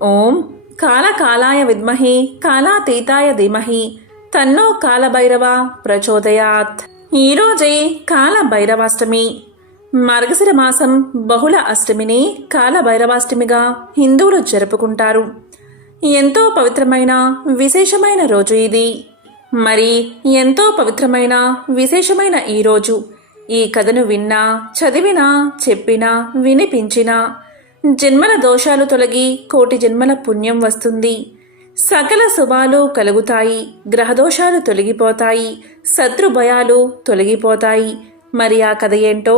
ఓం కాళకాలాయ విద్మహే కాళాతీతాయ ధీమహి తన్నో కాలభైరవ ప్రచోదయాత్. ఈరోజే కాలభైరవాష్టమి. మార్గశిర మాసం బహుళ అష్టమిని కాలభైరవాష్టమిగా హిందువులు జరుపుకుంటారు. ఎంతో పవిత్రమైన విశేషమైన రోజు ఇది. మరి ఎంతో పవిత్రమైన విశేషమైన ఈ రోజు ఈ కథను విన్నా, చదివినా, చెప్పినా, వినిపించినా జన్మల దోషాలు తొలగి కోటి జన్మల పుణ్యం వస్తుంది. సకల శుభాలు కలుగుతాయి, గ్రహదోషాలు తొలగిపోతాయి, శత్రు భయాలు తొలగిపోతాయి. మరి ఆ కథ ఏంటో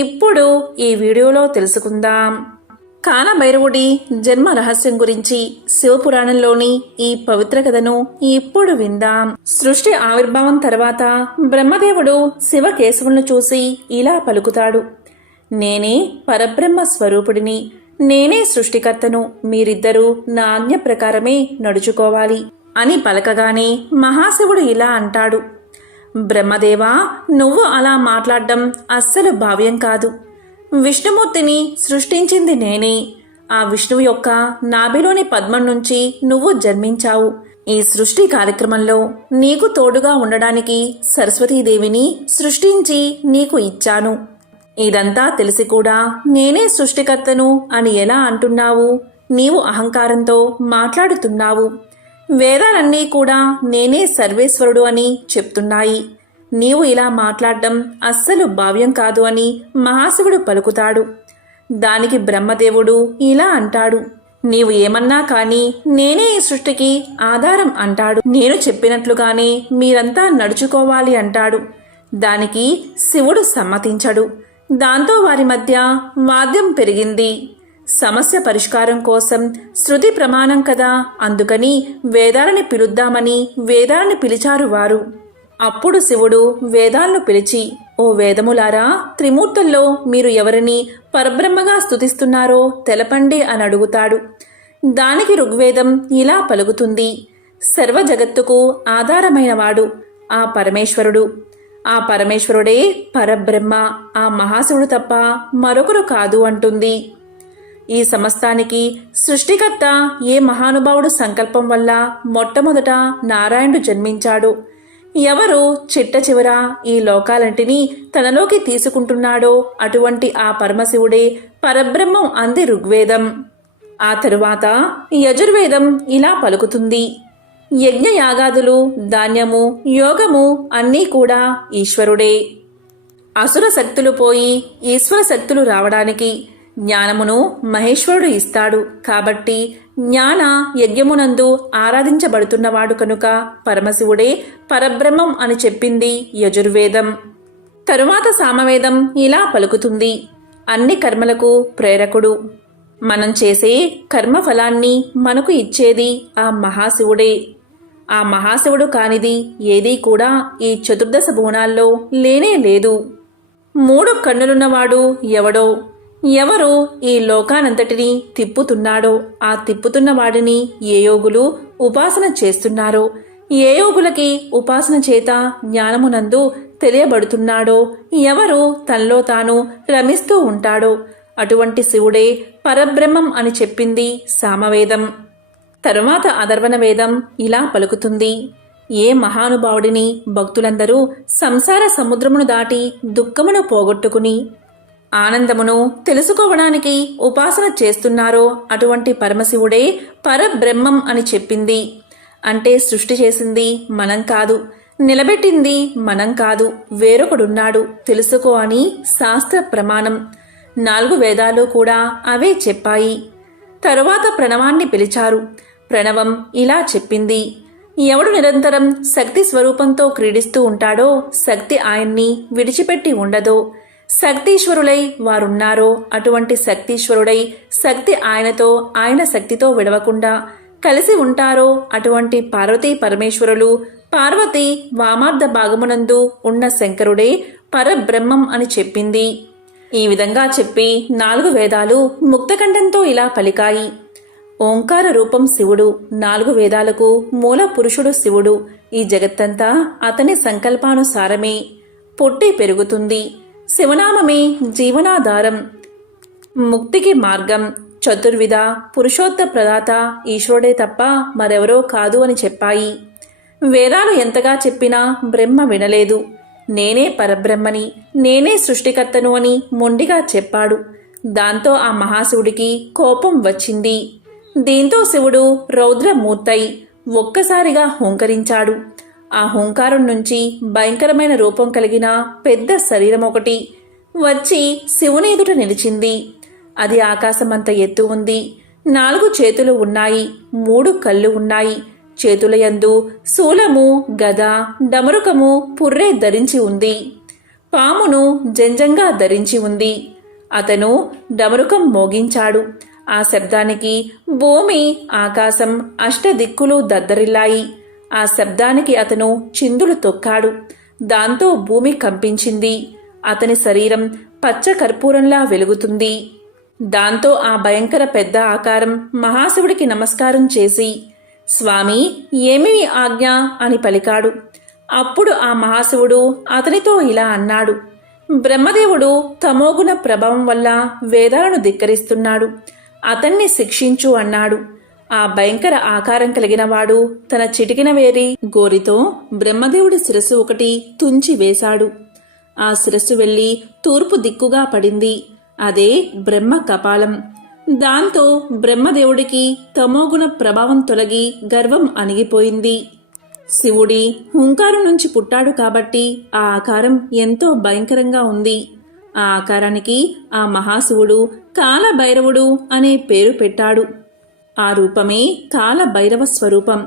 ఇప్పుడు ఈ వీడియోలో తెలుసుకుందాం. కాలభైరవుడి జన్మ రహస్యం గురించి శివపురాణంలోని ఈ పవిత్ర కథను ఇప్పుడు విందాం. సృష్టి ఆవిర్భావం తర్వాత బ్రహ్మదేవుడు శివకేశవులను చూసి ఇలా పలుకుతాడు: నేనే పరబ్రహ్మ స్వరూపుడిని, నేనే సృష్టికర్తను, మీరిద్దరూ నా ఆజ్ఞ ప్రకారమే నడుచుకోవాలి అని పలకగానే మహాశివుడు ఇలా అంటాడు: బ్రహ్మదేవా, నువ్వు అలా మాట్లాడడం అస్సలు భావ్యం కాదు. విష్ణుమూర్తిని సృష్టించింది నేనే. ఆ విష్ణువు యొక్క నాభిలోని పద్మం నుంచి నువ్వు జన్మించావు. ఈ సృష్టి కార్యక్రమంలో నీకు తోడుగా ఉండడానికి సరస్వతీదేవిని సృష్టించి నీకు ఇచ్చాను. ఇదంతా తెలిసి కూడా నేనే సృష్టికర్తను అని ఎలా అంటున్నావు? నీవు అహంకారంతో మాట్లాడుతున్నావు. వేదాలన్నీ కూడా నేనే సర్వేశ్వరుడు అని చెప్తున్నాయి. నీవు ఇలా మాట్లాడడం అస్సలు భావ్యం కాదు అని మహాశివుడు పలుకుతాడు. దానికి బ్రహ్మదేవుడు ఇలా అంటాడు: నీవు ఏమన్నా కానీ నేనే ఈ సృష్టికి ఆధారం అంటాడు. నేను చెప్పినట్లుగానే మీరంతా నడుచుకోవాలి అంటాడు. దానికి శివుడు సమ్మతించడు. దాంతో వారి మధ్య వాద్యం పెరిగింది. సమస్య పరిష్కారం కోసం శృతి ప్రమాణం కదా, అందుకని వేదాలని పిలుద్దామని వేదాలని పిలిచారు వారు. అప్పుడు శివుడు వేదాలను పిలిచి, ఓ వేదములారా, త్రిమూర్తుల్లో మీరు ఎవరిని పరబ్రహ్మగా స్తుతిస్తున్నారో తెలపండి అని అడుగుతాడు. దానికి ఋగ్వేదం ఇలా పలుకుతుంది: సర్వ జగత్తుకు ఆధారమైనవాడు ఆ పరమేశ్వరుడు. ఆ పరమేశ్వరుడే పరబ్రహ్మ, ఆ మహాశివుడు తప్ప మరొకరు కాదు అంటుంది. ఈ సమస్తానికి సృష్టికర్త ఏ మహానుభావుడు సంకల్పం వల్ల మొట్టమొదట నారాయణుడు జన్మించాడు, ఎవరు చిట్ట చివర ఈ లోకాలంటినీ తనలోకి తీసుకుంటున్నాడో అటువంటి ఆ పరమశివుడే పరబ్రహ్మం అంది ఋగ్వేదం. ఆ తరువాత యజుర్వేదం ఇలా పలుకుతుంది: యజ్ఞయాగాదులు, ధాన్యము, యోగము అన్నీ కూడా ఈశ్వరుడే. అసుర శక్తులు పోయి ఈశ్వర శక్తులు రావడానికి జ్ఞానమును మహేశ్వరుడు ఇస్తాడు. కాబట్టి జ్ఞాన యజ్ఞమునందు ఆరాధించబడుతున్నవాడు కనుక పరమశివుడే పరబ్రహ్మం అని చెప్పింది యజుర్వేదం. తరువాత సామవేదం ఇలా పలుకుతుంది: అన్ని కర్మలకు ప్రేరకుడు. మనం చేసే కర్మఫలాన్ని మనకు ఇచ్చేది ఆ మహాశివుడే. ఆ మహాశివుడు కానిది ఏదీ కూడా ఈ చతుర్దశ భువనాల్లో లేనే లేదు. 3 కన్నులున్నవాడు ఎవడో, ఎవరు ఈ లోకానంతటినీ తిప్పుతున్నాడో, ఆ తిప్పుతున్న వాడిని ఏ యోగులు ఉపాసన చేస్తున్నారో, ఏ యోగులకి ఉపాసన చేత జ్ఞానమునందు తెలియబడుతున్నాడో, ఎవరు తనలో తాను రమిస్తూ ఉంటాడో అటువంటి శివుడే పరబ్రహ్మం అని చెప్పింది సామవేదం. తరువాత అథర్వణ వేదం ఇలా పలుకుతుంది: ఏ మహానుభావుడిని భక్తులందరూ సంసార సముద్రమును దాటి దుఃఖమును పోగొట్టుకుని ఆనందమును తెలుసుకోవడానికి ఉపాసన చేస్తున్నారో అటువంటి పరమశివుడే పరబ్రహ్మం అని చెప్పింది. అంటే సృష్టి చేసింది మనం కాదు, నిలబెట్టింది మనం కాదు, వేరొకడున్నాడు తెలుసుకో అని శాస్త్ర ప్రమాణం. 4 వేదాలు కూడా అవే చెప్పాయి. తరువాత ప్రణవాన్ని పిలిచారు. ప్రణవం ఇలా చెప్పింది: ఎవడు నిరంతరం శక్తి స్వరూపంతో క్రీడిస్తూ ఉంటాడో, శక్తి ఆయన్ని విడిచిపెట్టి ఉండదో, శక్తీశ్వరులై వారున్నారో అటువంటి శక్తీశ్వరుడై శక్తి ఆయనతో, ఆయన శక్తితో విడవకుండా కలిసి ఉంటారో అటువంటి పార్వతీ పరమేశ్వరులు, పార్వతి వామార్ధ భాగమునందు ఉన్న శంకరుడే పరబ్రహ్మం అని చెప్పింది. ఈ విధంగా చెప్పి 4 వేదాలు ముక్తకంఠంతో ఇలా పలికాయి: ఓంకార రూపం శివుడు, 4 వేదాలకు మూల పురుషుడు శివుడు. ఈ జగత్తంతా అతని సంకల్పానుసారమే పుట్టి పెరుగుతుంది. శివనామమే జీవనాధారం, ముక్తికి మార్గం. చతుర్విధ పురుషోత్త ప్రదాత ఈశ్వరుడే తప్ప మరెవరో కాదు అని చెప్పాయి. వేదాలు ఎంతగా చెప్పినా బ్రహ్మ వినలేదు. నేనే పరబ్రహ్మని, నేనే సృష్టికర్తను అని మొండిగా చెప్పాడు. దాంతో ఆ మహాశివుడికి కోపం వచ్చింది. దీంతో శివుడు రౌద్రమూర్తై ఒక్కసారిగా హూంకరించాడు. ఆ హూంకారం నుంచి భయంకరమైన రూపం కలిగిన పెద్ద శరీరం ఒకటి వచ్చి శివుని ఎదుట నిలిచింది. అది ఆకాశమంత ఎత్తు ఉంది. 4 చేతులు ఉన్నాయి, 3 కళ్ళు ఉన్నాయి. చేతులయందు శూలము, గద, డమరుకము, పుర్రె ధరించి ఉంది. పామును జంజంగా ధరించి ఉంది. అతను డమరుకం మోగించాడు. ఆ శబ్దానికి భూమి, ఆకాశం, అష్టదిక్కులు దద్దరిల్లాయి. ఆ శబ్దానికి అతను చిందులు తొక్కాడు. దాంతో భూమి కంపించింది. అతని శరీరం పచ్చ కర్పూరంలా వెలుగుతుంది. దాంతో ఆ భయంకర పెద్ద ఆకారం మహాశివుడికి నమస్కారం చేసి, స్వామి, ఏమి ఆజ్ఞ అని పలికాడు. అప్పుడు ఆ మహాశివుడు అతనితో ఇలా అన్నాడు. బ్రహ్మదేవుడు తమోగుణ ప్రభావం వల్ల వేదాలను ధిక్కరిస్తున్నాడు. అతన్ని శిక్షించు అన్నాడు. ఆ భయంకర ఆకారం కలిగిన వాడు తన చిటికిన వేరి గోరితో బ్రహ్మదేవుడి శిరస్సు ఒకటి తుంచి వేశాడు. ఆ శిరస్సు వెళ్లి తూర్పు దిక్కుగా పడింది. అదే బ్రహ్మ కపాలం. దాంతో బ్రహ్మదేవుడికి తమోగుణ ప్రభావం తొలగి గర్వం అణిగిపోయింది. శివుడి హుంకారం నుంచి పుట్టాడు కాబట్టి ఆ ఆకారం ఎంతో భయంకరంగా ఉంది. ఆ ఆకారానికి ఆ మహాశివుడు కాలభైరవుడు అనే పేరు పెట్టాడు. ఆ రూపమే కాలభైరవ స్వరూపం.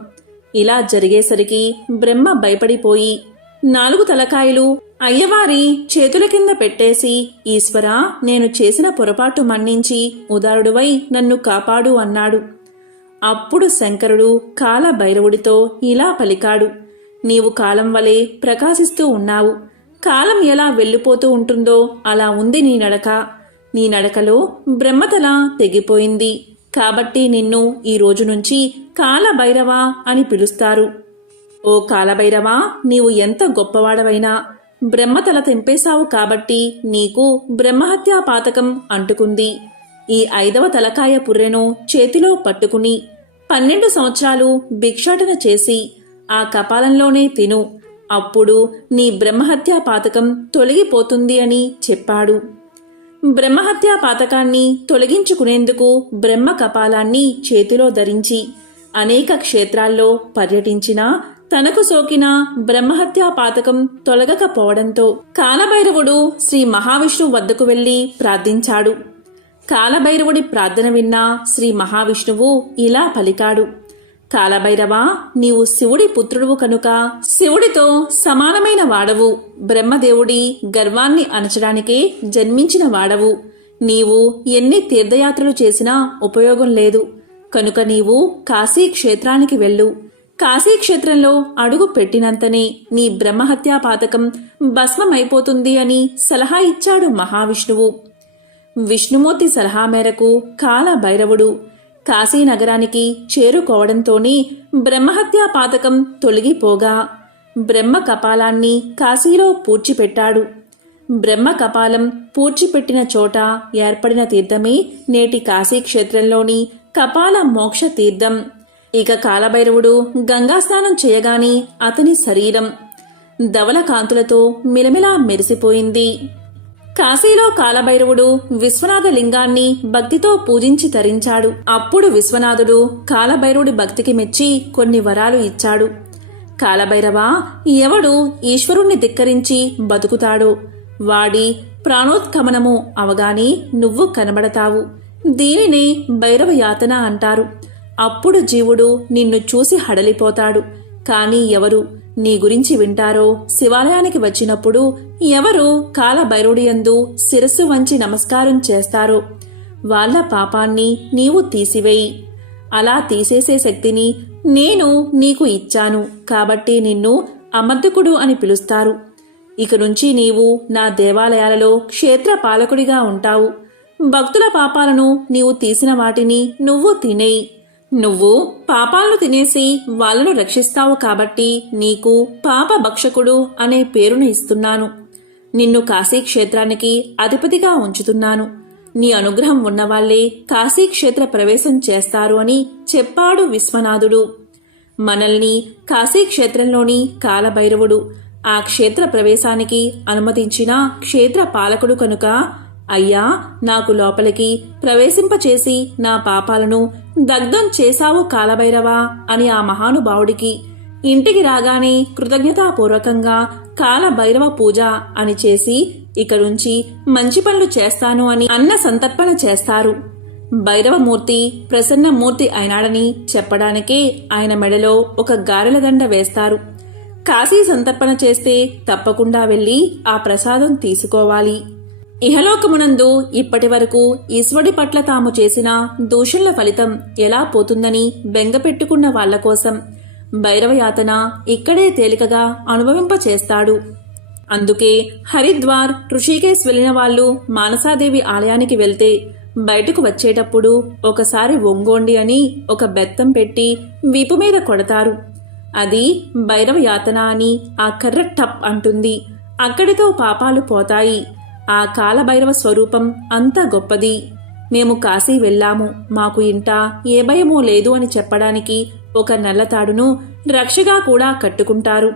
ఇలా జరిగేసరికి బ్రహ్మ భయపడిపోయి 4 తలకాయలు అయ్యవారి చేతుల కింద పెట్టేసి, ఈశ్వరా, నేను చేసిన పొరపాటు మన్నించి ఉదారుడువై నన్ను కాపాడు అన్నాడు. అప్పుడు శంకరుడు కాలభైరవుడితో ఇలా పలికాడు. నీవు కాలం వలె ప్రకాశిస్తూ ఉన్నావు. కాలం ఎలా వెళ్ళిపోతూ ఉంటుందో అలా ఉంది నీ నడక. నీ నడకలో బ్రహ్మతల తెగిపోయింది. కాబట్టి నిన్ను ఈ రోజు నుంచి కాలభైరవ అని పిలుస్తారు. ఓ కాలభైరవా, నీవు ఎంత గొప్పవాడవైనా బ్రహ్మతల తెంపేశావు కాబట్టి నీకు బ్రహ్మహత్యా పాతకం అంటుకుంది. ఈ 5వ తలకాయ పుర్రెను చేతిలో పట్టుకుని 12 సంవత్సరాలు భిక్షాటన చేసి ఆ కపాలంలోనే తిను. అప్పుడు నీ బ్రహ్మహత్యా పాతకం తొలగిపోతుంది అని చెప్పాడు. బ్రహ్మహత్యా పాతకాన్ని తొలగించుకునేందుకు బ్రహ్మ కపాలాన్ని చేతిలో ధరించి అనేక క్షేత్రాల్లో పర్యటించినా తనకు సోకిన బ్రహ్మహత్యా పాతకం తొలగకపోవడంతో కాలభైరవుడు శ్రీ మహావిష్ణువు వద్దకు వెళ్లి ప్రార్థించాడు. కాలభైరవుడి ప్రార్థన విన్న శ్రీ మహావిష్ణువు ఇలా పలికాడు. కాలభైరవా, నీవు శివుడి పుత్రుడువు కనుక శివుడితో సమానమైన వాడవు. బ్రహ్మదేవుడి గర్వాన్ని అణచడానికే జన్మించిన వాడవు. నీవు ఎన్ని తీర్థయాత్రలు చేసినా ఉపయోగం లేదు. కనుక నీవు కాశీ క్షేత్రానికి వెళ్ళు. కాశీక్షేత్రంలో అడుగు పెట్టినంతనే నీ బ్రహ్మహత్యా పాతకం భస్మమైపోతుంది అని సలహా ఇచ్చాడు మహావిష్ణువు. విష్ణుమూర్తి సలహా మేరకు కాలభైరవుడు కాశీనగరానికి చేరుకోవడంతోనే బ్రహ్మహత్యా పాతకం తొలగిపోగా బ్రహ్మ కపాలాన్ని కాశీలో పూడ్చిపెట్టాడు. బ్రహ్మ కపాలం పూడ్చిపెట్టిన చోట ఏర్పడిన తీర్థమే నేటి కాశీక్షేత్రంలోని కపాల మోక్ష తీర్థం. ఇక కాలభైరవుడు గంగాస్నానం చేయగానే అతని శరీరం ధవల కాంతులతో మిలమిలా మెరిసిపోయింది. కాశీలో కాలభైరవుడు విశ్వనాథ లింగాన్ని భక్తితో పూజించి తరించాడు. అప్పుడు విశ్వనాథుడు కాలభైరవుడి భక్తికి మెచ్చి కొన్ని వరాలు ఇచ్చాడు. కాలభైరవా, ఎవడు ఈశ్వరుణ్ణి ధిక్కరించి బతుకుతాడో వాడి ప్రాణోత్కమనము అవగానే నువ్వు కనబడతావు. దీనినే భైరవ యాతన అంటారు. అప్పుడు జీవుడు నిన్ను చూసి హడలిపోతాడు. కాని ఎవరు నీ గురించి వింటారో, శివాలయానికి వచ్చినప్పుడు ఎవరు కాలభైరవుడియందు శిరస్సు వంచి నమస్కారం చేస్తారో వాళ్ళ పాపాన్ని నీవు తీసివేయి. అలా తీసేసే శక్తిని నేను నీకు ఇచ్చాను కాబట్టి నిన్ను అమర్దకుడు అని పిలుస్తారు. ఇక నుంచి నీవు నా దేవాలయాలలో క్షేత్ర పాలకుడిగా ఉంటావు. భక్తుల పాపాలను నీవు తీసిన వాటిని నువ్వు తినేయి. నువ్వు పాపాలను తినేసి వాళ్లను రక్షిస్తావు కాబట్టి నీకు పాప భక్షకుడు అనే పేరును ఇస్తున్నాను. నిన్ను కాశీక్షేత్రానికి అధిపతిగా ఉంచుతున్నాను. నీ అనుగ్రహం ఉన్నవాళ్లే కాశీక్షేత్ర ప్రవేశం చేస్తారు అని చెప్పాడు విశ్వనాథుడు. మనల్ని కాశీక్షేత్రంలోని కాలభైరవుడు ఆ క్షేత్ర ప్రవేశానికి అనుమతించిన క్షేత్ర పాలకుడు కనుక, అయ్యా, నాకు లోపలికి ప్రవేశింపచేసి నా పాపాలను దగ్ధం చేశావు కాలభైరవా అని ఆ మహానుభావుడికి ఇంటికి రాగానే కృతజ్ఞతాపూర్వకంగా కాలభైరవ పూజ అని చేసి ఇక నుంచి మంచి పనులు చేస్తాను అని అన్న సంతర్పణ చేస్తారు. భైరవమూర్తి ప్రసన్నమూర్తి అయినాడని చెప్పడానికే ఆయన మెడలో ఒక గారెల దండ వేస్తారు. కాశీ సంతర్పణ చేస్తే తప్పకుండా వెళ్లి ఆ ప్రసాదం తీసుకోవాలి. ఇహలోకమునందు ఇప్పటి వరకు ఈశ్వరుడి పట్ల తాము చేసిన దూషణల ఫలితం ఎలా పోతుందని బెంగపెట్టుకున్న వాళ్ల కోసం భైరవయాతన ఇక్కడే తేలికగా అనుభవింపచేస్తాడు. అందుకే హరిద్వార్, ఋషికేశ్ వెళ్లిన వాళ్లు మానసాదేవి ఆలయానికి వెళ్తే బయటకు వచ్చేటప్పుడు ఒకసారి ఒంగోండి అని ఒక బెత్తం పెట్టి వీపు మీద కొడతారు. అది భైరవయాతన అని ఆ కర్ర టప్ అంటుంది. అక్కడితో పాపాలు పోతాయి. ఆ కాలభైరవ స్వరూపం అంత గొప్పది. మేము కాశీ వెళ్ళాము, మాకు ఇంట ఏ భయమూ లేదు అని చెప్పడానికి ఒక నల్లతాడును రక్షగా కూడా కట్టుకుంటారు.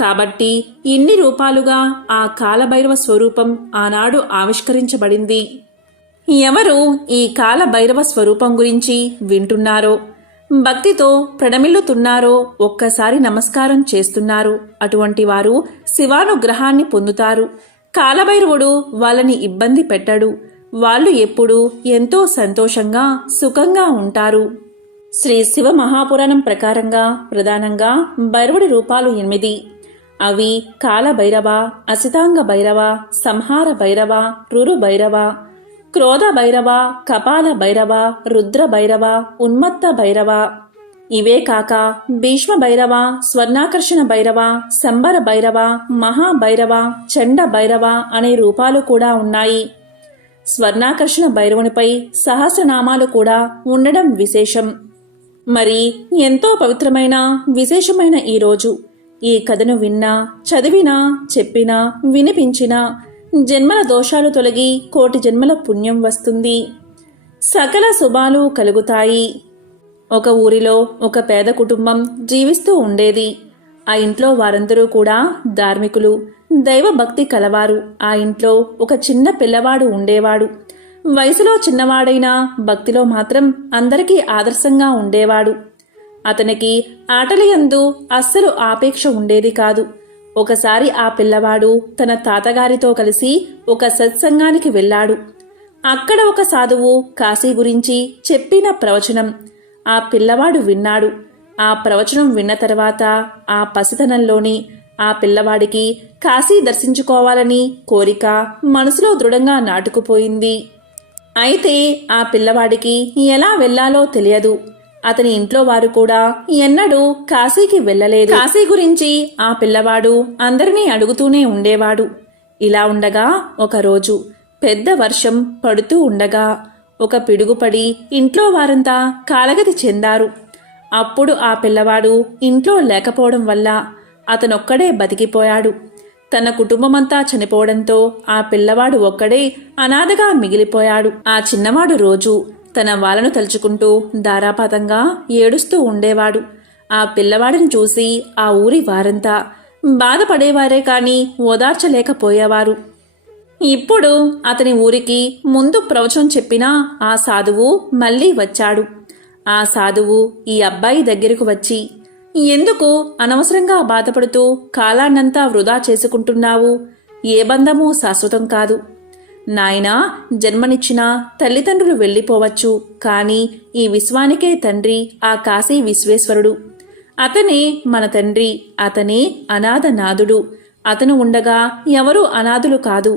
కాబట్టి ఇన్ని రూపాలుగా ఆ కాలభైరవ స్వరూపం ఆనాడు ఆవిష్కరించబడింది. ఎవరు ఈ కాలభైరవ స్వరూపం గురించి వింటున్నారో, భక్తితో ప్రణమిల్లుతున్నారో, ఒక్కసారి నమస్కారం చేస్తున్నారు, అటువంటి వారు శివానుగ్రహాన్ని పొందుతారు. కాలభైరవుడు వాళ్ళని ఇబ్బంది పెట్టడు. వాళ్ళు ఎప్పుడూ ఎంతో సంతోషంగా సుఖంగా ఉంటారు. శ్రీ శివ మహాపురాణం ప్రకారంగా ప్రధానంగా భైరవుడి రూపాలు 8. అవి కాలభైరవ, అసితాంగ భైరవ, సంహార భైరవ, రురు భైరవ, క్రోధ భైరవ, కపాల భైరవ, రుద్ర భైరవ, ఉన్మత్త భైరవ. ఇవే కాక భీష్మ భైరవ, స్వర్ణాకర్షణ భైరవ, సంబర భైరవ, మహాభైరవ, చండ భైరవ అనే రూపాలు కూడా ఉన్నాయి. స్వర్ణాకర్షణ భైరవునిపై సహస్రనామాలు కూడా ఉండడం విశేషం. మరి ఎంతో పవిత్రమైన విశేషమైన ఈ రోజు ఈ కథను విన్నా, చదివినా, చెప్పినా, వినిపించినా జన్మల దోషాలు తొలగి కోటి జన్మల పుణ్యం వస్తుంది. సకల శుభాలు కలుగుతాయి. ఒక ఊరిలో ఒక పేద కుటుంబం జీవిస్తూ ఉండేది. ఆ ఇంట్లో వారందరూ కూడా ధార్మికులు, దైవభక్తి కలవారు. ఆ ఇంట్లో ఒక చిన్న పిల్లవాడు ఉండేవాడు. వయసులో చిన్నవాడైనా భక్తిలో మాత్రం అందరికీ ఆదర్శంగా ఉండేవాడు. అతనికి ఆటలయందు అస్సలు ఆపేక్ష ఉండేది కాదు. ఒకసారి ఆ పిల్లవాడు తన తాతగారితో కలిసి ఒక సత్సంగానికి వెళ్ళాడు. అక్కడ ఒక సాధువు కాశీ గురించి చెప్పిన ప్రవచనం ఆ పిల్లవాడు విన్నాడు. ఆ ప్రవచనం విన్న తర్వాత ఆ పసితనంలోని ఆ పిల్లవాడికి కాశీ దర్శించుకోవాలని కోరిక మనసులో దృఢంగా నాటుకుపోయింది. అయితే ఆ పిల్లవాడికి ఎలా వెళ్లాలో తెలియదు. అతని ఇంట్లో వారు కూడా ఎన్నడూ కాశీకి వెళ్ళలేదు. కాశీ గురించి ఆ పిల్లవాడు అందరినీ అడుగుతూనే ఉండేవాడు. ఇలా ఉండగా ఒకరోజు పెద్ద వర్షం పడుతూ ఉండగా ఒక పిడుగుపడి ఇంట్లో వారంతా కాలగతి చెందారు. అప్పుడు ఆ పిల్లవాడు ఇంట్లో లేకపోవడం వల్ల అతనొక్కడే బతికిపోయాడు. తన కుటుంబమంతా చనిపోవడంతో ఆ పిల్లవాడు ఒక్కడే అనాథగా మిగిలిపోయాడు. ఆ చిన్నవాడు రోజు తన వాళ్ళను తలుచుకుంటూ ధారాపాతంగా ఏడుస్తూ ఉండేవాడు. ఆ పిల్లవాడిని చూసి ఆ ఊరి వారంతా బాధపడేవారే కాని ఓదార్చలేకపోయేవారు. ఇప్పుడు అతని ఊరికి ముందు ప్రవచనం చెప్పిన ఆ సాధువు మళ్లీ వచ్చాడు. ఆ సాధువు ఈ అబ్బాయి దగ్గరకు వచ్చి, ఎందుకు అనవసరంగా బాధపడుతూ కాలాన్నంతా వృధా చేసుకుంటున్నావు? ఏ బంధమూ శాశ్వతం కాదు. నాయనా, జన్మనిచ్చిన తల్లిదండ్రులు వెళ్ళిపోవచ్చు, కాని ఈ విశ్వానికే తండ్రి ఆ కాశీ విశ్వేశ్వరుడు. అతనే మన తండ్రి. అతనే అనాథనాథుడు. అతను ఉండగా ఎవరూ అనాథులు కాదు.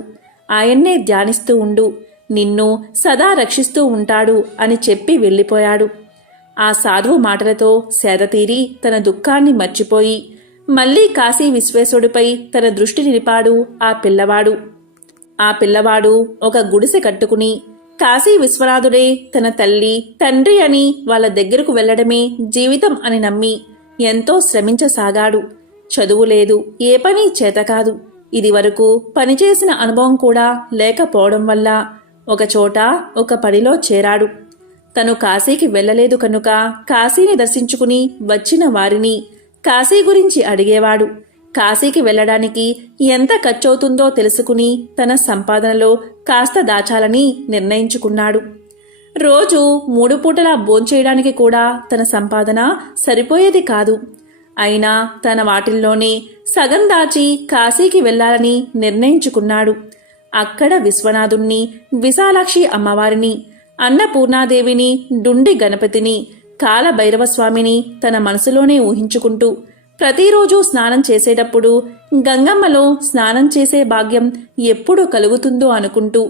ఆయన్నే ధ్యానిస్తూ ఉండు, నిన్ను సదా రక్షిస్తూ ఉంటాడు అని చెప్పి వెళ్ళిపోయాడు. ఆ సాధువు మాటలతో సేదతీరి తన దుఃఖాన్ని మర్చిపోయి మళ్లీ కాశీ విశ్వేశ్వరుడిపై తన దృష్టి నిలిపాడు ఆ పిల్లవాడు. ఆ పిల్లవాడు ఒక గుడిసె కట్టుకుని కాశీ విశ్వనాథుడే తన తల్లి, తండ్రి అని వాళ్ళ దగ్గరకు వెళ్లడమే జీవితం అని నమ్మి ఎంతో శ్రమించసాగాడు. చదువు లేదు, ఏ పని చేతకాదు. ఇదివరకు పనిచేసిన అనుభవం కూడా లేకపోవడం వల్ల ఒకచోట ఒక పనిలో చేరాడు. తను కాశీకి వెళ్ళలేదు కనుక కాశీని దర్శించుకుని వచ్చిన వారిని కాశీ గురించి అడిగేవాడు. కాశీకి వెళ్ళడానికి ఎంత ఖర్చవుతుందో తెలుసుకుని తన సంపాదనలో కాస్త దాచాలని నిర్ణయించుకున్నాడు. రోజు 3 పూటలా భోంచేయడానికి కూడా తన సంపాదన సరిపోయేది కాదు. అయినా తన వాటిల్లోనే సగం దాచి కాశీకి వెళ్లాలని నిర్ణయించుకున్నాడు. అక్కడ విశ్వనాథుణ్ణి, విశాలాక్షి అమ్మవారిని, అన్నపూర్ణాదేవిని, డుండి గణపతిని, కాలభైరవస్వామిని తన మనసులోనే ఊహించుకుంటూ ప్రతిరోజు స్నానం చేసేటప్పుడు గంగమ్మలో స్నానం చేసే భాగ్యం ఎప్పుడు కలుగుతుందో అనుకుంటూ,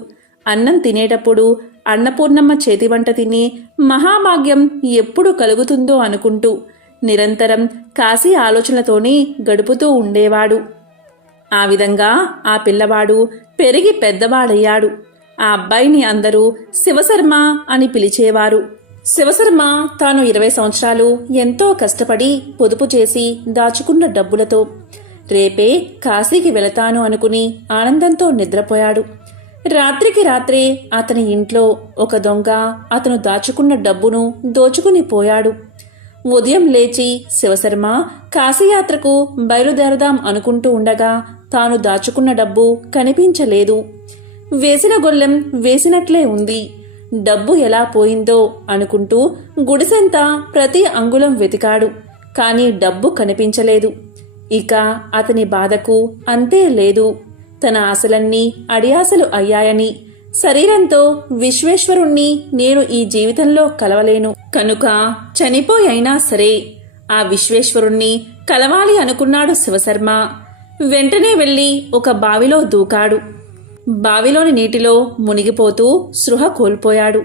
అన్నం తినేటప్పుడు అన్నపూర్ణమ్మ చేతి వంట తినే మహాభాగ్యం ఎప్పుడు కలుగుతుందో అనుకుంటూ నిరంతరం కాశీ ఆలోచనలతోనే గడుపుతూ ఉండేవాడు. ఆ విధంగా ఆ పిల్లవాడు పెరిగి పెద్దవాడయ్యాడు. ఆ అబ్బాయిని అందరూ శివశర్మ అని పిలిచేవారు. శివశర్మ తాను 20 సంవత్సరాలు ఎంతో కష్టపడి పొదుపు చేసి దాచుకున్న డబ్బులతో రేపే కాశీకి వెళతాను అనుకుని ఆనందంతో నిద్రపోయాడు. రాత్రికి రాత్రే అతని ఇంట్లో ఒక దొంగ అతను దాచుకున్న డబ్బును దోచుకుని పోయాడు. ఉదయం లేచి శివశర్మ కాశీయాత్రకు బయలుదేరదాం అనుకుంటూ ఉండగా తాను దాచుకున్న డబ్బు కనిపించలేదు. వేసిన గొల్లెం వేసినట్లే ఉంది. డబ్బు ఎలా పోయిందో అనుకుంటూ గుడిసెంతా ప్రతి అంగుళం వెతికాడు. కాని డబ్బు కనిపించలేదు. ఇక అతని బాధకు అంతే లేదు. తన ఆశలన్నీ అడియాసలు అయ్యాయని, శరీరంతో విశ్వేశ్వరుణ్ణి నేను ఈ జీవితంలో కలవలేను కనుక చనిపోయైనా సరే ఆ విశ్వేశ్వరుణ్ణి కలవాలి అనుకున్నాడు శివశర్మ. వెంటనే వెళ్లి ఒక బావిలో దూకాడు. బావిలోని నీటిలో మునిగిపోతూ స్పృహ కోల్పోయాడు.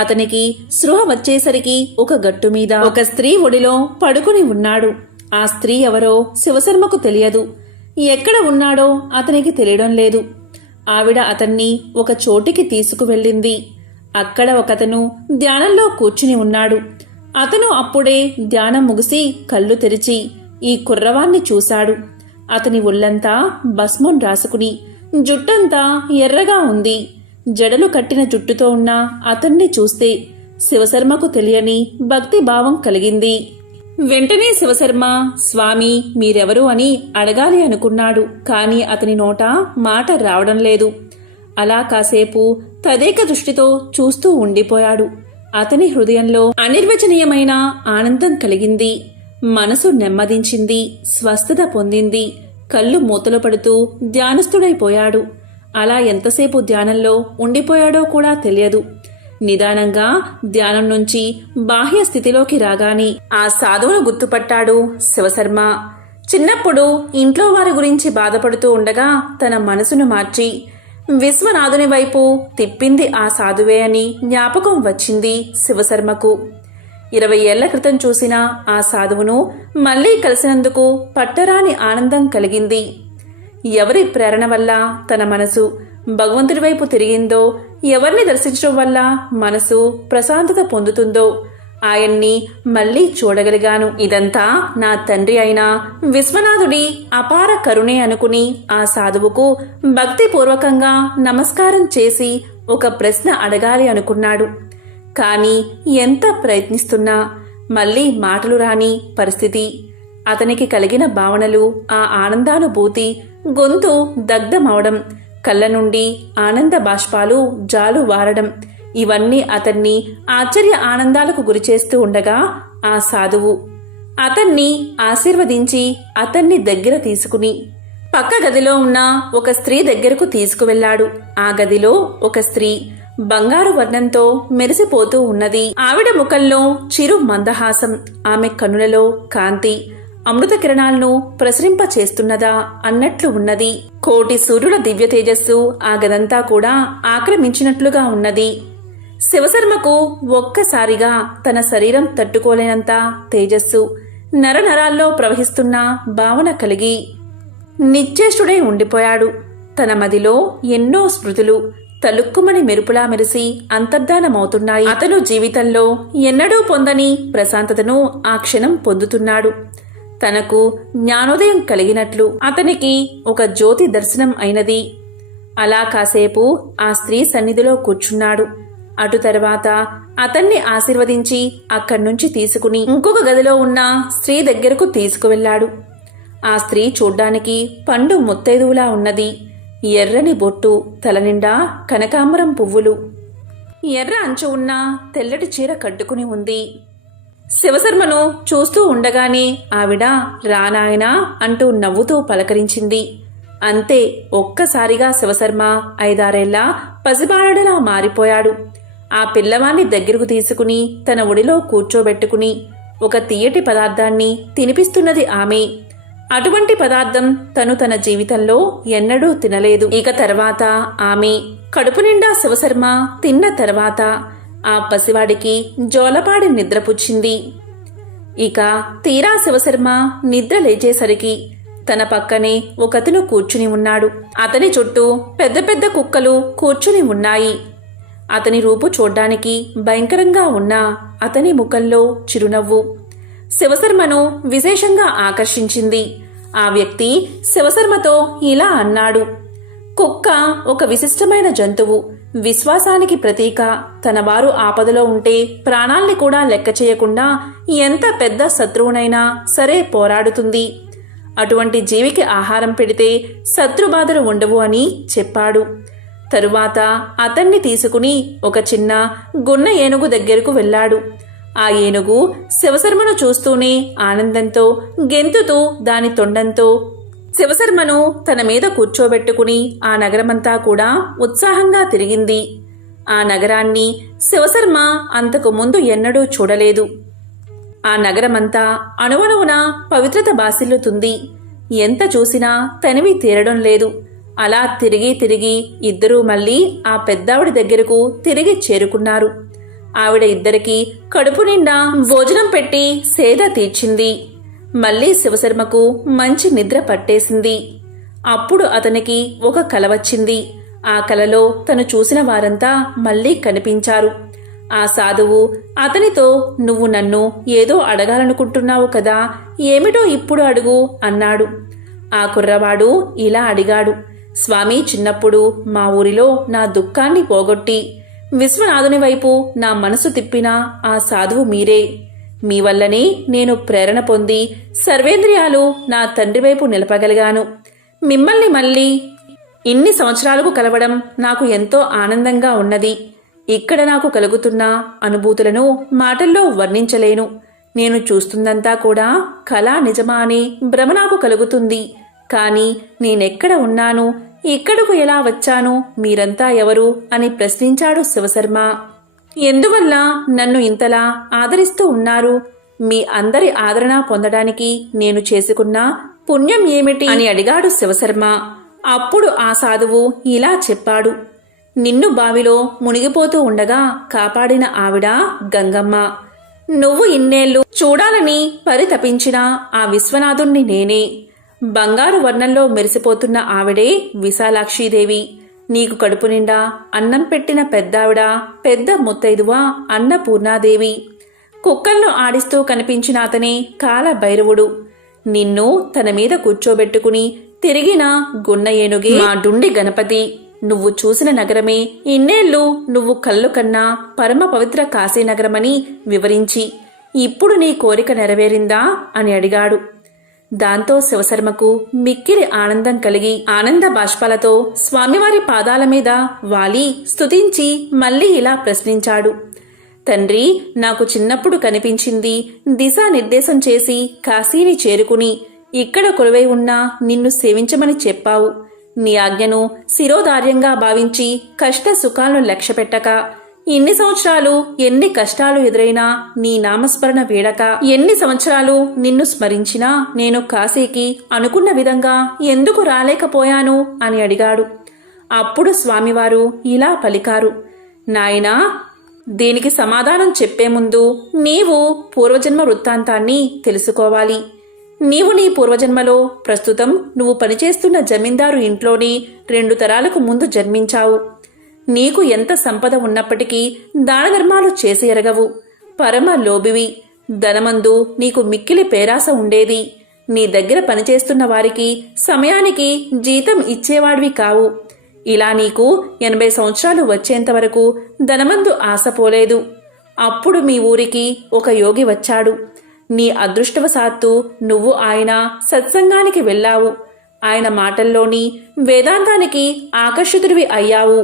అతనికి స్పృహ వచ్చేసరికి ఒక గట్టు మీద ఒక స్త్రీ ఒడిలో పడుకుని ఉన్నాడు. ఆ స్త్రీ ఎవరో శివశర్మకు తెలియదు. ఎక్కడ ఉన్నాడో అతనికి తెలియడం లేదు. ఆవిడ అతన్ని ఒక చోటికి తీసుకువెళ్ళింది. అక్కడ ఒకతను ధ్యానంలో కూర్చుని ఉన్నాడు. అతను అప్పుడే ధ్యానం ముగిసి కళ్ళు తెరిచి ఈ కుర్రవాణ్ణి చూశాడు. అతని ఒళ్లంతా భస్మం రాసుకుని జుట్టంతా ఎర్రగా ఉంది. జడలు కట్టిన జుట్టుతో ఉన్న అతన్ని చూస్తే శివశర్మకు తెలియని భక్తి భావం కలిగింది. వెంటనే శివశర్మ స్వామి మీరెవరు అని అడగాలి అనుకున్నాడు. కాని అతని నోట మాట రావడం లేదు. అలా కాసేపు తదేక దృష్టితో చూస్తూ ఉండిపోయాడు. అతని హృదయంలో అనిర్వచనీయమైన ఆనందం కలిగింది. మనసు నెమ్మదించింది, స్వస్థత పొందింది. కళ్ళు మూతలు పడుతూ ధ్యానస్థుడైపోయాడు. అలా ఎంతసేపు ధ్యానంలో ఉండిపోయాడో కూడా తెలియదు. నిదానంగా ధ్యానం నుంచి బాహ్య స్థితిలోకి రాగానే ఆ సాధువును గుర్తుపట్టాడు శివశర్మ. చిన్నప్పుడు ఇంట్లో వారి గురించి బాధపడుతూ ఉండగా తన మనసును మార్చి విశ్వనాథుని వైపు తిప్పింది ఆ సాధువే అని జ్ఞాపకం వచ్చింది శివశర్మకు. 20 ఏళ్ల క్రితం చూసిన ఆ సాధువును మళ్లీ కలిసినందుకు పట్టరాని ఆనందం కలిగింది. ఎవరి ప్రేరణ వల్ల తన మనసు భగవంతుడి వైపు తిరిగిందో, ఎవరిని దర్శించడం వల్ల మనసు ప్రశాంతత పొందుతుందో ఆయన్ని మళ్లీ చూడగలిగాను. ఇదంతా నా తండ్రి అయిన విశ్వనాథుడి అపార కరుణే అనుకుని ఆ సాధువుకు భక్తిపూర్వకంగా నమస్కారం చేసి ఒక ప్రశ్న అడగాలి అనుకున్నాడు. కాని ఎంత ప్రయత్నిస్తున్నా మళ్లీ మాటలు రాని పరిస్థితి. అతనికి కలిగిన భావనలు, ఆ ఆనందానుభూతి, గొంతు దగ్ధమవడం, కళ్ళ నుండి ఆనంద బాష్పాలు జాలు వారడం, ఇవన్నీ అతన్ని ఆశ్చర్య ఆనందాలకు గురిచేస్తూ ఉండగా ఆ సాధువు అతన్ని ఆశీర్వదించి అతన్ని దగ్గర తీసుకుని పక్క గదిలో ఉన్న ఒక స్త్రీ దగ్గరకు తీసుకువెళ్లాడు. ఆ గదిలో ఒక స్త్రీ బంగారు వర్ణంతో మెరిసిపోతూ ఉన్నది. ఆవిడ ముఖంలో చిరు మందహాసం, ఆమె కనులలో కాంతి అమృత కిరణాలను ప్రసరింప చేస్తున్నదా అన్నట్లు ఉన్నది. కోటి సూర్యుల దివ్య తేజస్సు ఆ గదంతా కూడా ఆక్రమించినట్లుగా ఉన్నది. శివశర్మకు ఒక్కసారిగా తన శరీరం తట్టుకోలేనంత తేజస్సు నరనరాల్లో ప్రవహిస్తున్న భావన కలిగి నిశ్చేష్టుడై ఉండిపోయాడు. తన మదిలో ఎన్నో స్మృతులు తలుక్కుమని మెరుపులా మెరిసి అంతర్ధానమవుతున్నాయి. అతను జీవితంలో ఎన్నడూ పొందని ప్రశాంతతను ఆ క్షణం పొందుతున్నాడు. తనకు జ్ఞానోదయం కలిగినట్లు అతనికి ఒక జ్యోతి దర్శనం అయినది. అలా కాసేపు ఆ స్త్రీ సన్నిధిలో కూర్చున్నాడు. అటు తర్వాత అతన్ని ఆశీర్వదించి అక్కడ్నుంచి తీసుకుని ఇంకొక గదిలో ఉన్న స్త్రీ దగ్గరకు తీసుకువెళ్ళాడు. ఆ స్త్రీ చూడ్డానికి పండు ముత్తైదువులా ఉన్నది. ఎర్రని బొట్టు, తలనిండా కనకాంబరం పువ్వులు, ఎర్ర అంచు ఉన్న తెల్లటి చీర కట్టుకుని ఉంది. శివశర్మను చూస్తూ ఉండగానే ఆవిడ రానాయనా అంటూ నవ్వుతూ పలకరించింది. అంతే, ఒక్కసారిగా శివశర్మ 5-6 ఏళ్ల పసిబాలుడిలా మారిపోయాడు. ఆ పిల్లవాణ్ణి దగ్గరకు తీసుకుని తన ఒడిలో కూర్చోబెట్టుకుని ఒక తియ్యటి పదార్థాన్ని తినిపిస్తున్నది ఆమె. అటువంటి పదార్థం తను తన జీవితంలో ఎన్నడూ తినలేదు. ఇక తర్వాత ఆమె కడుపు నిండా శివశర్మ తిన్న తర్వాత ఆ పసివాడికి జోలపాడి నిద్రపుచ్చింది. ఇక తీరా శివశర్మ నిద్ర లేచేసరికి తన పక్కనే ఒకతను కూర్చుని ఉన్నాడు. అతని చుట్టూ పెద్ద పెద్ద కుక్కలు కూర్చుని ఉన్నాయి. అతని రూపు చూడ్డానికి భయంకరంగా ఉన్న అతని ముఖంలో చిరునవ్వు శివశర్మను విశేషంగా ఆకర్షించింది. ఆ వ్యక్తి శివశర్మతో ఇలా అన్నాడు: కుక్క ఒక విశిష్టమైన జంతువు, విశ్వాసానికి ప్రతీక. తన వారు ఆపదలో ఉంటే ప్రాణాల్ని కూడా లెక్క చేయకుండా ఎంత పెద్ద శత్రువునైనా సరే పోరాడుతుంది. అటువంటి జీవికి ఆహారం పెడితే శత్రుబాధలు ఉండవు అని చెప్పాడు. తరువాత అతన్ని తీసుకుని ఒక చిన్న గున్న ఏనుగు దగ్గరకు వెళ్ళాడు. ఆ ఏనుగు శివశర్మను చూస్తూనే ఆనందంతో గెంతుతూ దాని తొండంతో శివశర్మను తన మీద కూర్చోబెట్టుకుని ఆ నగరమంతా కూడా ఉత్సాహంగా తిరిగింది. ఆ నగరాన్ని శివశర్మ అంతకు ముందు ఎన్నడూ చూడలేదు. ఆ నగరమంతా అణువణువున పవిత్రత బాసిల్లుతుంది. ఎంత చూసినా తనివి తీరడం లేదు. అలా తిరిగి తిరిగి ఇద్దరూ మళ్ళీ ఆ పెద్దావిడ దగ్గరకు తిరిగి చేరుకున్నారు. ఆవిడ ఇద్దరికీ కడుపు నిండా భోజనం పెట్టి సేద తీర్చింది. మళ్ళీ శివశర్మకు మంచి నిద్ర పట్టేసింది. అప్పుడు అతనికి ఒక కల వచ్చింది. ఆ కలలో తను చూసిన వారంతా మళ్ళీ కనిపించారు. ఆ సాధువు అతనితో, నువ్వు నన్ను ఏదో అడగాలనుకుంటున్నావు కదా, ఏమిటో ఇప్పుడు అడుగు అన్నాడు. ఆ కుర్రవాడు ఇలా అడిగాడు: స్వామి, చిన్నప్పుడు మా ఊరిలో నా దుఃఖాన్ని పోగొట్టి విశ్వనాథుని వైపు నా మనసు తిప్పిన ఆ సాధువు మీరే. మీ వల్లనే నేను ప్రేరణ పొంది సర్వేంద్రియాలు నా తండ్రి వైపు నిలపగలిగాను. మిమ్మల్ని మళ్ళీ ఇన్ని సంవత్సరాలకు కలవడం నాకు ఎంతో ఆనందంగా ఉన్నది. ఇక్కడ నాకు కలుగుతున్న అనుభూతులను మాటల్లో వర్ణించలేను. నేను చూస్తుందంతా కూడా కళ నిజమా అనే భ్రమ నాకు కలుగుతుంది. కాని నేనెక్కడ ఉన్నాను, ఇక్కడకు ఎలా వచ్చాను, మీరంతా ఎవరు అని ప్రశ్నించాడు శివశర్మ. ఎందువల్ల నన్ను ఇంతలా ఆదరిస్తూ ఉన్నారు? మీ అందరి ఆదరణ పొందడానికి నేను చేసుకున్న పుణ్యం ఏమిటి అని అడిగాడు శివశర్మ. అప్పుడు ఆ సాధువు ఇలా చెప్పాడు: నిన్ను బావిలో మునిగిపోతూ ఉండగా కాపాడిన ఆవిడ గంగమ్మ. నువ్వు ఇన్నేళ్లు చూడాలని పరితపించిన ఆ విశ్వనాథుణ్ణి నేనే. బంగారు వర్ణంలో మెరిసిపోతున్న ఆవిడే విశాలాక్షీదేవి. నీకు కడుపు నిండా అన్నం పెట్టిన పెద్దావిడ, పెద్ద ముత్తైదువ అన్నపూర్ణాదేవి. కుక్కలను ఆడిస్తూ కనిపించిన అతనే కాల భైరవుడు. నిన్ను తన మీద కూర్చోబెట్టుకుని తిరిగిన గున్న ఏనుగే మా డుండి గణపతి. నువ్వు చూసిన నగరమే ఇన్నేళ్లు నువ్వు కళ్ళు కన్నా పరమ పవిత్ర కాశీనగరమని వివరించి, ఇప్పుడు నీ కోరిక నెరవేరిందా అని అడిగాడు. దాంతో శివశర్మకు మిక్కిలి ఆనందం కలిగి ఆనంద బాష్పాలతో స్వామివారి పాదాల మీద వాలి స్తుతించి మళ్ళీ ఇలా ప్రశ్నించాడు: తండ్రి, నాకు చిన్నప్పుడు కనిపించింది. దిశానిర్దేశం చేసి కాశీని చేరుకుని ఇక్కడ కొలువై ఉన్నా నిన్ను సేవించమని చెప్పావు. నీ ఆజ్ఞను శిరోధార్యంగా భావించి కష్ట సుఖాలను లక్ష్యపెట్టక, ఇన్ని సంవత్సరాలు ఎన్ని కష్టాలు ఎదురైనా నీ నామస్మరణ వీడక, ఎన్ని సంవత్సరాలు నిన్ను స్మరించినా నేను కాశీకి అనుకున్న విధంగా ఎందుకు రాలేకపోయాను అని అడిగాడు. అప్పుడు స్వామివారు ఇలా పలికారు: నాయనా, దీనికి సమాధానం చెప్పే ముందు నీవు పూర్వజన్మ వృత్తాంతాన్ని తెలుసుకోవాలి. నీవు నీ పూర్వజన్మలో ప్రస్తుతం నువ్వు పనిచేస్తున్న జమీందారు ఇంట్లోని 2 తరాలకు ముందు జన్మించావు. నీకు ఎంత సంపద ఉన్నప్పటికీ దాన ధర్మాలు చేసి ఎరగవు. పరమ లోబివి. ధనమందు నీకు మిక్కిలి పేరాస ఉండేది. నీ దగ్గర పనిచేస్తున్న వారికి సమయానికి జీతం ఇచ్చేవాడివి కావు. ఇలా నీకు 80 సంవత్సరాలు వచ్చేంత వరకు ధనమందు ఆశపోలేదు. అప్పుడు మీ ఊరికి ఒక యోగి వచ్చాడు. నీ అదృష్టవశాత్తు నువ్వు ఆయన సత్సంగానికి వెళ్ళావు. ఆయన మాటల్లోని వేదాంతానికి ఆకర్షితుడివి అయ్యావు.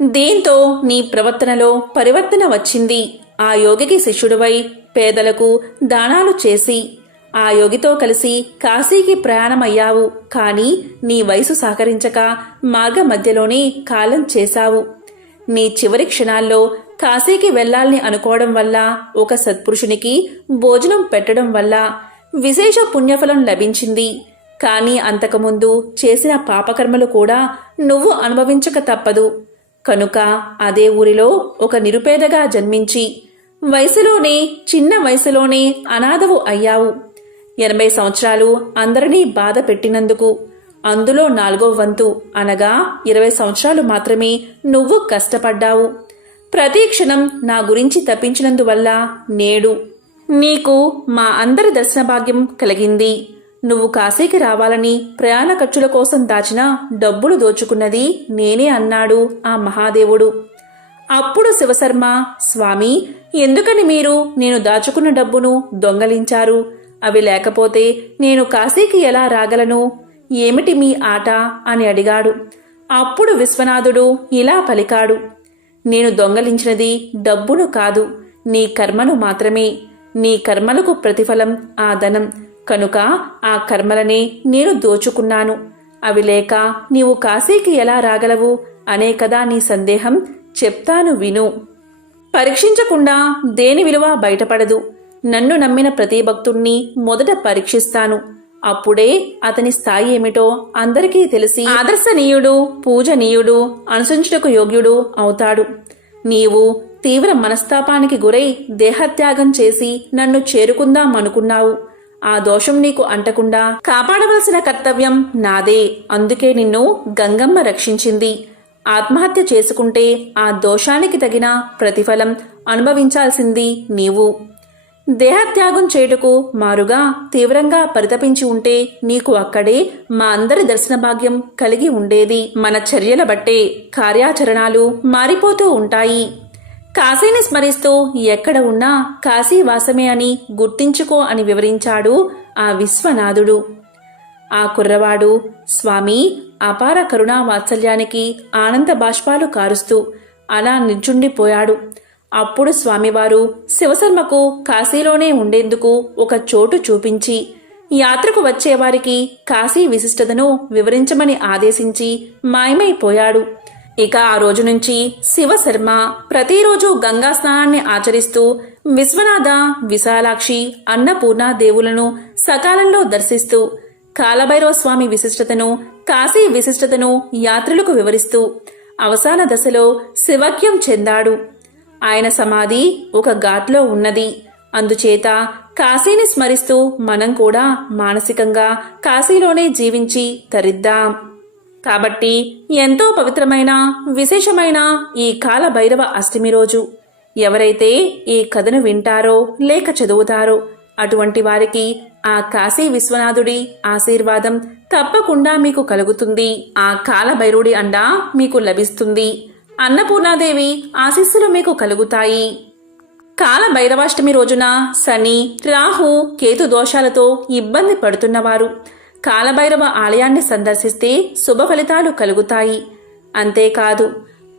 దీంతో నీ ప్రవర్తనలో పరివర్తన వచ్చింది. ఆ యోగికి శిష్యుడివై పేదలకు దానాలు చేసి ఆ యోగితో కలిసి కాశీకి ప్రయాణమయ్యావు. కాని నీ వయసు సహకరించక మార్గ మధ్యలోనే కాలం చేశావు. నీ చివరి క్షణాల్లో కాశీకి వెళ్లాలని అనుకోవడం వల్ల, ఒక సత్పురుషునికి భోజనం పెట్టడం వల్ల విశేష పుణ్యఫలం లభించింది. కాని అంతకుముందు చేసిన పాపకర్మలు కూడా నువ్వు అనుభవించక తప్పదు. కనుక అదే ఊరిలో ఒక నిరుపేదగా జన్మించి చిన్న వయసులోనే అనాథవు అయ్యావు. 80 సంవత్సరాలు అందరినీ బాధ పెట్టినందుకు అందులో 4వ వంతు అనగా 20 సంవత్సరాలు మాత్రమే నువ్వు కష్టపడ్డావు. ప్రతి క్షణం నా గురించి తప్పించినందువల్ల నేడు నీకు మా అందరి దర్శన భాగ్యం కలిగింది. నువ్వు కాశీకి రావాలని ప్రయాణ ఖర్చుల కోసం దాచిన డబ్బులు దోచుకున్నది నేనే అన్నాడు ఆ మహాదేవుడు. అప్పుడు శివశర్మ, స్వామి, ఎందుకని మీరు నేను దాచుకున్న డబ్బును దొంగలించారు? అవి లేకపోతే నేను కాశీకి ఎలా రాగలను? ఏమిటి మీ ఆట అని అడిగాడు. అప్పుడు విశ్వనాథుడు ఇలా పలికాడు, నేను దొంగలించినది డబ్బును కాదు, నీ కర్మను మాత్రమే. నీ కర్మలకు ప్రతిఫలం ఆ ధనం. కనుక ఆ కర్మలనే నేను దోచుకున్నాను. అవి లేక నీవు కాశీకి ఎలా రాగలవు అనే కదా నీ సందేహం. చెప్తాను విను. పరీక్షించకుండా దేని విలువ బయటపడదు. నన్ను నమ్మిన ప్రతి భక్తుణ్ణి మొదట పరీక్షిస్తాను. అప్పుడే అతని స్థాయి ఏమిటో అందరికీ తెలిసి ఆదర్శనీయుడు, పూజనీయుడు, అనుసరించుటకు యోగ్యుడు అవుతాడు. నీవు తీవ్ర మనస్తాపానికి గురై దేహత్యాగం చేసి నన్ను చేరుకుందామనుకున్నావు. ఆ దోషం నీకు అంటకుండా కాపాడవలసిన కర్తవ్యం నాదే. అందుకే నిన్ను గంగమ్మ రక్షించింది. ఆత్మహత్య చేసుకుంటే ఆ దోషానికి తగిన ప్రతిఫలం అనుభవించాల్సింది నీవు. దేహత్యాగం చేయుటకు మారుగా తీవ్రంగా పరితపించి ఉంటే నీకు అక్కడే మా అందరి దర్శన భాగ్యం కలిగి ఉండేది. మన చర్యల బట్టే కార్యాచరణాలు మారిపోతూ ఉంటాయి. కాశీని స్మరిస్తూ ఎక్కడ ఉన్నా కాశీవాసమే అని గుర్తించుకో అని వివరించాడు ఆ విశ్వనాథుడు. ఆ కుర్రవాడు స్వామి అపార కరుణా వాత్సల్యానికి ఆనంద బాష్పాలు కారుస్తూ అలా నిల్చుండిపోయాడు. అప్పుడు స్వామివారు శివశర్మకు కాశీలోనే ఉండేందుకు ఒక చోటు చూపించి యాత్రకు వచ్చేవారికి కాశీ విశిష్టతను వివరించమని ఆదేశించి మాయమైపోయాడు. ఇక ఆ రోజు నుంచి శివశర్మ ప్రతిరోజు గంగా స్నానాన్ని ఆచరిస్తూ విశ్వనాథ, విశాలాక్షి, అన్నపూర్ణ దేవులను సకాలంలో దర్శిస్తూ కాలభైరవ స్వామి విశిష్టతను, కాశీ విశిష్టతను యాత్రులకు వివరిస్తూ అవసాన దశలో శివక్యం చెందాడు. ఆయన సమాధి ఒక ఘాట్లో ఉన్నది. అందుచేత కాశీని స్మరిస్తూ మనం కూడా మానసికంగా కాశీలోనే జీవించి తరిద్దాం. కాబట్టి ఎంతో పవిత్రమైన, విశేషమైన ఈ కాలభైరవ అష్టమి రోజు ఎవరైతే ఈ కథను వింటారో లేక చదువుతారో అటువంటి వారికి ఆ కాశీ విశ్వనాథుడి ఆశీర్వాదం తప్పకుండా మీకు కలుగుతుంది. ఆ కాలభైరుడి అండ మీకు లభిస్తుంది. అన్నపూర్ణాదేవి ఆశీస్సులు మీకు కలుగుతాయి. కాలభైరవాష్టమి రోజున శని, రాహు, కేతు దోషాలతో ఇబ్బంది పడుతున్నవారు కాలభైరవ ఆలయాన్ని సందర్శిస్తే శుభ ఫలితాలు కలుగుతాయి. అంతేకాదు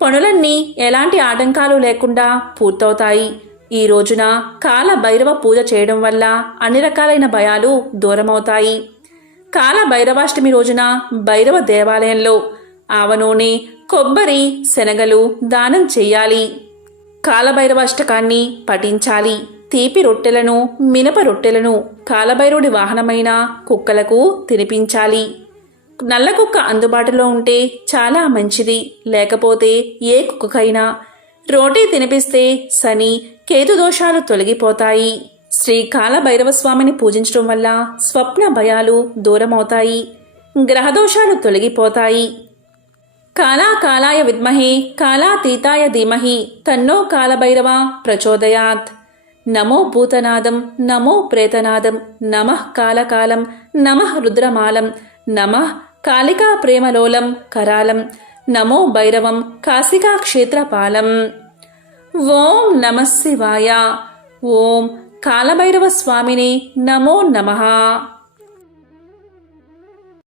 పనులన్నీ ఎలాంటి ఆటంకాలు లేకుండా పూర్తవుతాయి. ఈ రోజున కాలభైరవ పూజ చేయడం వల్ల అన్ని రకాలైన భయాలు దూరమవుతాయి. కాలభైరవాష్టమి రోజున భైరవ దేవాలయంలో ఆవ నూనె, కొబ్బరి, శనగలు దానం చెయ్యాలి. కాలభైరవాష్టకాన్ని పఠించాలి. తీపి రొట్టెలను, మినప రొట్టెలను కాలభైరుడి వాహనమైన కుక్కలకు తినిపించాలి. నల్ల కుక్క అందుబాటులో ఉంటే చాలా మంచిది. లేకపోతే ఏ కుక్కకైనా రోటీ తినిపిస్తే శని, కేతు దోషాలు తొలగిపోతాయి. శ్రీ కాలభైరవస్వామిని పూజించడం వల్ల స్వప్న భయాలు దూరమవుతాయి. గ్రహదోషాలు తొలగిపోతాయి. కాలాయ విద్మహే కాలాతీతాయ ధీమహి తన్నో కాలభైరవ ప్రచోదయాత్. నమో భూతనాదం, నమో ప్రేతనాదం, నమః కాలకాలం, నమః రుద్రమాలం, నమః కాళికా ప్రేమలోలం కరాలం, నమో భైరవం కాశికా క్షేత్రపాలం. ఓం నమః శివాయ. ఓం కాలభైరవ స్వామినే నమో నమః.